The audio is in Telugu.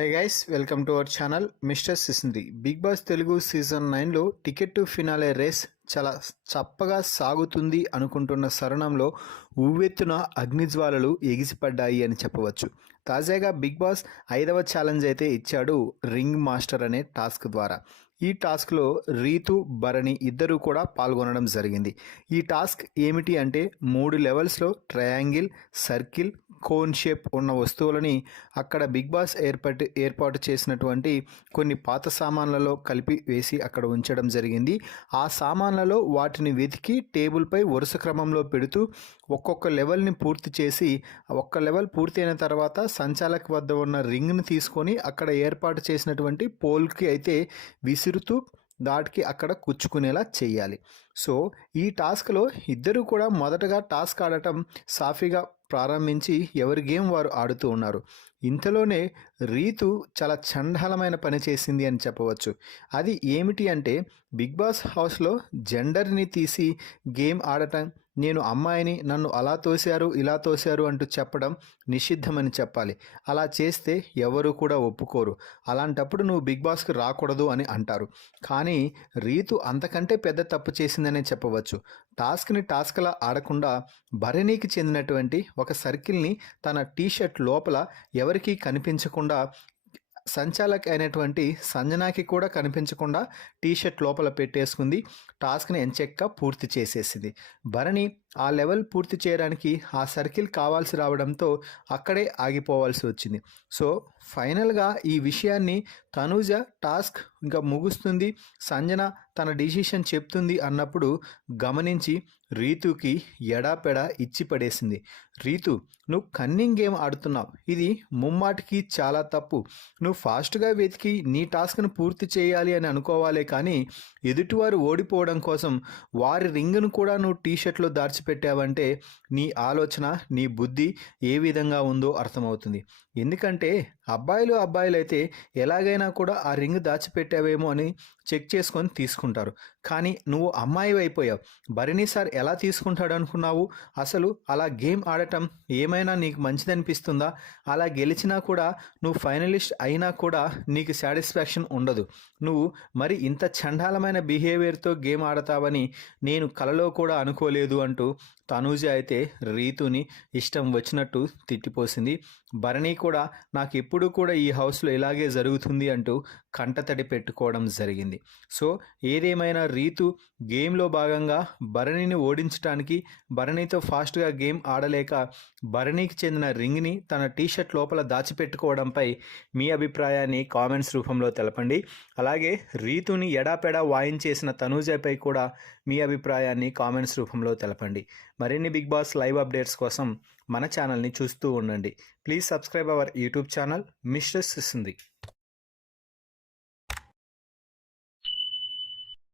Hi guys, welcome to our channel mister Sisindri. Big boss Telugu season 9లో టికెట్ టు ఫినాలే రేస్ చాలా చప్పగా సాగుతుంది అనుకుంటున్న సరణంలో ఉవ్వెత్తున అగ్నిజ్వాలలు ఎగిసిపడ్డాయి అని చెప్పవచ్చు. తాజాగా బిగ్ బాస్ 5వ ఛాలెంజ్ అయితే ఇచ్చాడు, రింగ్ మాస్టర్ అనే టాస్క్ ద్వారా. ఈ టాస్క్లో రీతు, భరణి ఇద్దరూ కూడా పాల్గొనడం జరిగింది. ఈ టాస్క్ ఏమిటి అంటే 3 లెవెల్స్లో ట్రయాంగిల్, సర్కిల్, కోన్ షేప్ ఉన్న వస్తువులని అక్కడ బిగ్ బాస్ ఏర్పాటు చేసినటువంటి కొన్ని పాత సామాన్లలో కలిపి వేసి అక్కడ ఉంచడం జరిగింది. ఆ సామాన్లలో వాటిని వెతికి టేబుల్పై వరుస క్రమంలో పెడుతూ ఒక్కొక్క లెవెల్ని పూర్తి చేసి, ఒక్క లెవెల్ పూర్తయిన తర్వాత సంచాలక్ వద్ద ఉన్న రింగ్ని తీసుకొని అక్కడ ఏర్పాటు చేసినటువంటి పోల్కి అయితే విసురుతూ దాటికి అక్కడ కూర్చుకునేలా చేయాలి. సో ఈ టాస్క్లో ఇద్దరు కూడా మొదటగా టాస్క్ ఆడటం సాఫీగా ప్రారంభించి ఎవరి గేమ్ వారు ఆడుతూ ఉన్నారు. ఇంతలోనే రీతు చాలా చండాలమైన పని చేసింది అని చెప్పవచ్చు. అది ఏమిటి అంటే బిగ్ బాస్ హౌస్లో జెండర్ని తీసి గేమ్ ఆడటం, నేను అమ్మాయిని, నన్ను అలా తోశారు ఇలా తోశారు అంటూ చెప్పడం నిషిద్ధమని చెప్పాలి. అలా చేస్తే ఎవరు కూడా ఒప్పుకోరు. అలాంటప్పుడు నువ్వు బిగ్ బాస్కి రాకూడదు అని అంటారు. కానీ రీతు అంతకంటే పెద్ద తప్పు చేసిందనే చెప్పవచ్చు. టాస్క్ని టాస్క్లా ఆడకుండా భరణికి చెందినటువంటి ఒక సర్కిల్ని తన టీషర్ట్ లోపల ఎవరికీ కనిపించకుండా, సంచాలక్ అయినటువంటి సంజనాకి కూడా కనిపించకుండా టీషర్ట్ లోపల పెట్టేసుకుంది. టాస్క్ని ఎంచెక్క పూర్తి చేసేసింది. భరణి ఆ లెవెల్ పూర్తి చేయడానికి ఆ సర్కిల్ కావాల్సి రావడంతో అక్కడే ఆగిపోవాల్సి వచ్చింది. సో ఫైనల్గా ఈ విషయాన్ని తనూజ టాస్క్ ఇంకా ముగుస్తుంది, సంజన తన డిసిషన్ చెప్తుంది అన్నప్పుడు గమనించి రీతుకి ఎడాపెడా ఇచ్చి పడేసింది. రీతు, నువ్వు కన్నింగ్ గేమ్ ఆడుతున్నావు, ఇది ముమ్మాటికి చాలా తప్పు. నువ్వు ఫాస్ట్గా వెతికి నీ టాస్క్ను పూర్తి చేయాలి అని అనుకోవాలే కానీ ఎదుటివారు ఓడిపోవడం కోసం వారి రింగ్ను కూడా నువ్వు టీషర్ట్లో దాచిపెట్టావంటే నీ ఆలోచన, నీ బుద్ధి ఏ విధంగా ఉందో అర్థమవుతుంది. ఎందుకంటే అబ్బాయిలైతే ఎలాగైనా కూడా ఆ రింగ్ దాచిపెట్టావేమో అని చెక్ చేసుకొని తీసుకుంటారు. కానీ నువ్వు అమ్మాయి అయిపోయావు. భరణి సార్ ఎలా తీసుకుంటాడు అనుకున్నావు? అసలు అలా గేమ్ ఆడటం ఏమైనా నీకు మంచిదనిపిస్తుందా? అలా గెలిచినా కూడా నువ్వు ఫైనలిస్ట్ అయినా కూడా నీకు సాటిస్ఫాక్షన్ ఉండదు. నువ్వు మరి ఇంత చండాలమైన బిహేవియర్తో గేమ్ ఆడతావని నేను కలలో కూడా అనుకోలేదు అంటూ తనూజ అయితే రీతుని ఇష్టం వచ్చినట్టు తిట్టిపోసింది. భరణి కూడా నాకు ఎప్పుడు కూడా ఈ హౌస్లో ఇలాగే జరుగుతుంది అంటూ కంటతడి పెట్టుకోవడం జరిగింది. సో ఏదేమైనా రీతు గేమ్లో భాగంగా భరణిని ఓడించడానికి, భరణితో ఫాస్ట్గా గేమ్ ఆడలేక భరణికి చెందిన రింగ్ని తన టీషర్ట్ లోపల దాచిపెట్టుకోవడంపై మీ అభిప్రాయాన్ని కామెంట్స్ రూపంలో తెలపండి. అలాగే రీతుని ఎడాపెడా వాయించేసిన తనూజపై కూడా మీ అభిప్రాయాన్ని కామెంట్స్ రూపంలో తెలపండి. మరిన్ని బిగ్ బాస్ లైవ్ అప్డేట్స్ కోసం మన ఛానల్ని చూస్తూ ఉండండి. Please subscribe our YouTube channel mister సిసింద్రి.